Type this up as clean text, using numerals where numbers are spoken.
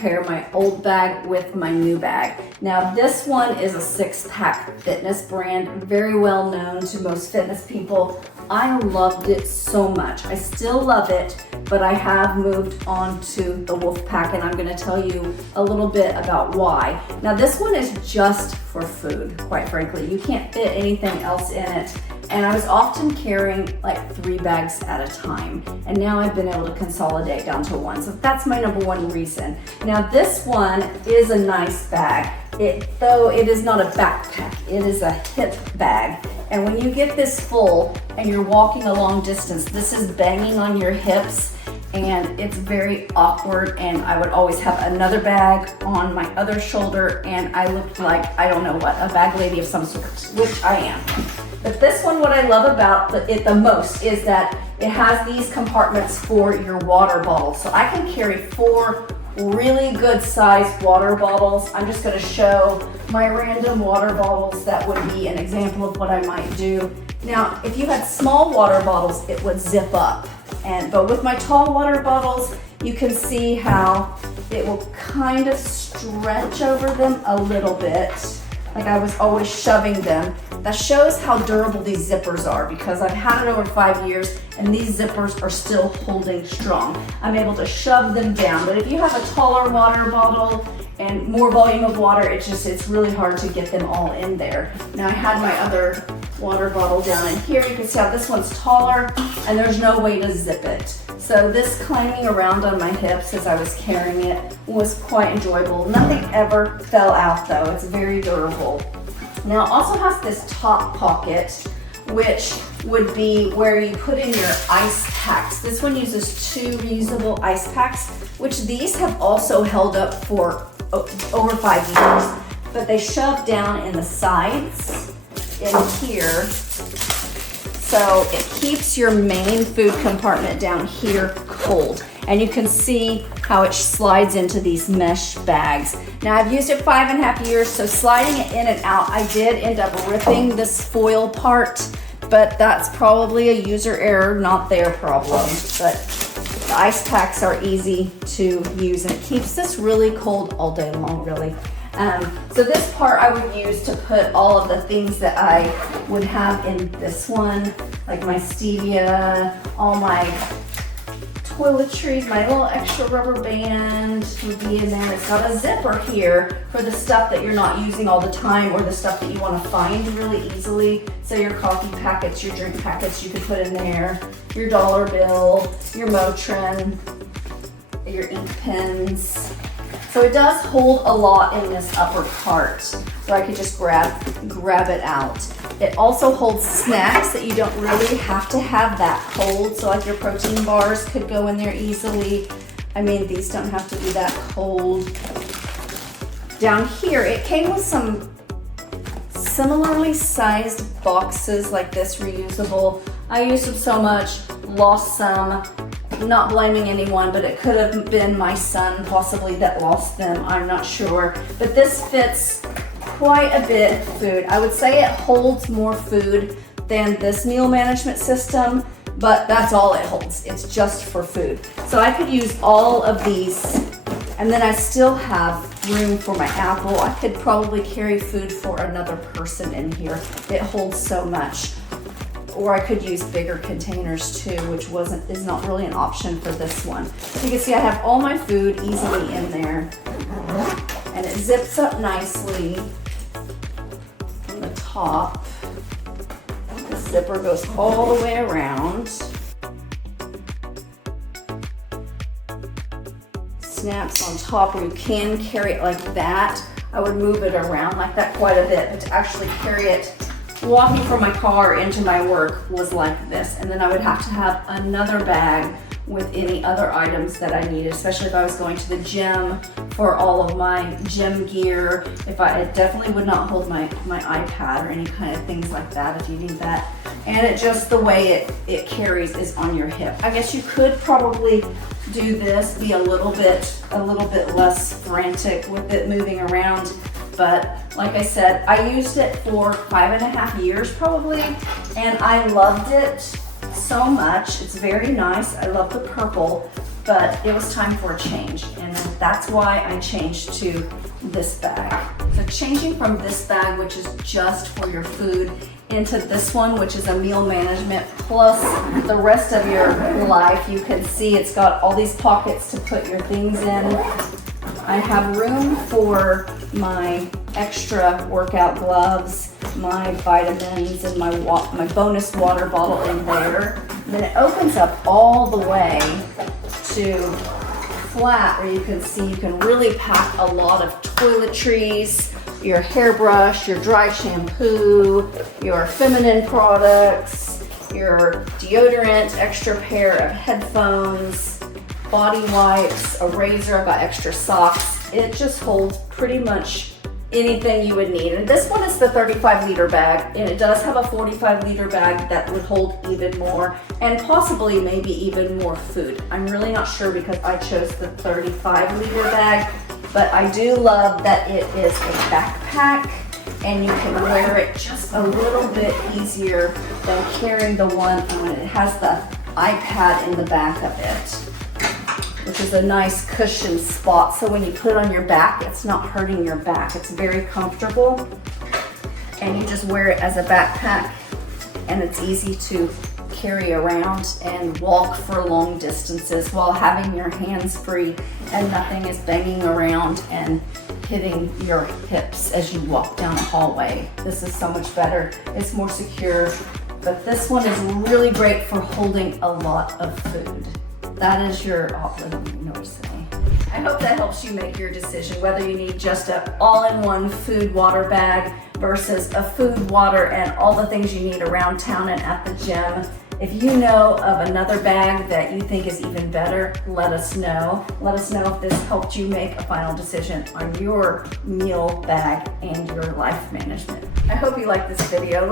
compare my old bag with my new bag. Now this one is a 6-pack fitness brand, very well known to most fitness people. I loved it so much. I still love it, but I have moved on to the Wolfpak, and I'm gonna tell you a little bit about why. Now this one is just for food, quite frankly. You can't fit anything else in it. And I was often carrying like 3 bags at a time. And now I've been able to consolidate down to 1. So that's my number 1 reason. Now this one is a nice bag. Though it is not a backpack, it is a hip bag. And when you get this full and you're walking a long distance, this is banging on your hips and it's very awkward, and I would always have another bag on my other shoulder and I looked like, I don't know what, a bag lady of some sort, which I am. But this one, what I love about it the most is that it has these compartments for your water bottle. So I can carry 4 really good sized water bottles. I'm just gonna show my random water bottles. That would be an example of what I might do. Now, if you had small water bottles, it would zip up. But with my tall water bottles, you can see how it will kind of stretch over them a little bit. Like I was always shoving them. That shows how durable these zippers are, because I've had it over 5 years and these zippers are still holding strong. I'm able to shove them down, but if you have a taller water bottle and more volume of water, it's really hard to get them all in there. Now I had my other water bottle down in here. You can see how this one's taller and there's no way to zip it. So this climbing around on my hips as I was carrying it was quite enjoyable. Nothing ever fell out though. It's very durable. Now it also has this top pocket, which would be where you put in your ice packs. This one uses 2 reusable ice packs, which these have also held up for over 5 years, but they shove down in the sides in here. So it keeps your main food compartment down here cold. And you can see how it slides into these mesh bags. Now I've used it 5.5 years, so sliding it in and out, I did end up ripping this foil part, but that's probably a user error, not their problem. But the ice packs are easy to use and it keeps this really cold all day long, really. So this part I would use to put all of the things that I would have in this one, like my stevia, all my toiletries, my little extra rubber band would be in there. It's got a zipper here for the stuff that you're not using all the time or the stuff that you want to find really easily. So your coffee packets, your drink packets, you could put in there, your dollar bill, your Motrin, your ink pens. So it does hold a lot in this upper part where I could just grab it out. It also holds snacks that you don't really have to have that cold. So like your protein bars could go in there easily. I mean, these don't have to be that cold. Down here, it came with some similarly sized boxes like this, reusable. I used them so much, lost some. Not blaming anyone, but it could have been my son possibly that lost them, I'm not sure. But this fits quite a bit of food. I would say it holds more food than this meal management system, but that's all it holds. It's just for food. So I could use all of these, and then I still have room for my apple. I could probably carry food for another person in here. It holds so much. Or I could use bigger containers too, which is not really an option for this one. You can see I have all my food easily in there. And it zips up nicely from the top. The zipper goes all the way around. Snaps on top where you can carry it like that. I would move it around like that quite a bit, but to actually carry it walking from my car into my work was like this. And then I would have to have another bag with any other items that I needed, especially if I was going to the gym for all of my gym gear. It definitely would not hold my iPad or any kind of things like that if you need that. And it just, the way it carries is on your hip. I guess you could probably do this, be a little bit less frantic with it moving around. But like I said, I used it for 5.5 years probably, and I loved it so much. It's very nice. I love the purple. but it was time for a change, and that's why I changed to this bag. So changing from this bag, which is just for your food, into this one, which is a meal management plus the rest of your life. You can see it's got all these pockets to put your things in. I have room for my extra workout gloves, my vitamins, and my bonus water bottle in there. And then it opens up all the way to flat, where you can see you can really pack a lot of toiletries, your hairbrush, your dry shampoo, your feminine products, your deodorant, extra pair of headphones, body wipes, a razor. I've got extra socks. It just holds pretty much anything you would need. And this one is the 35-liter bag, and it does have a 45-liter bag that would hold even more, and possibly maybe even more food. I'm really not sure because I chose the 35-liter bag, but I do love that it is a backpack and you can wear it just a little bit easier than carrying the one. It has the iPad in the back of it, which is a nice cushion spot. So when you put it on your back, it's not hurting your back. It's very comfortable, and you just wear it as a backpack, and it's easy to carry around and walk for long distances while having your hands free and nothing is banging around and hitting your hips as you walk down a hallway. This is so much better. It's more secure, but this one is really great for holding a lot of food. That is your option. I hope that helps you make your decision whether you need just an all-in-one food water bag versus a food, water, and all the things you need around town and at the gym. If you know of another bag that you think is even better, let us know. Let us know if this helped you make a final decision on your meal bag and your life management. I hope you liked this video.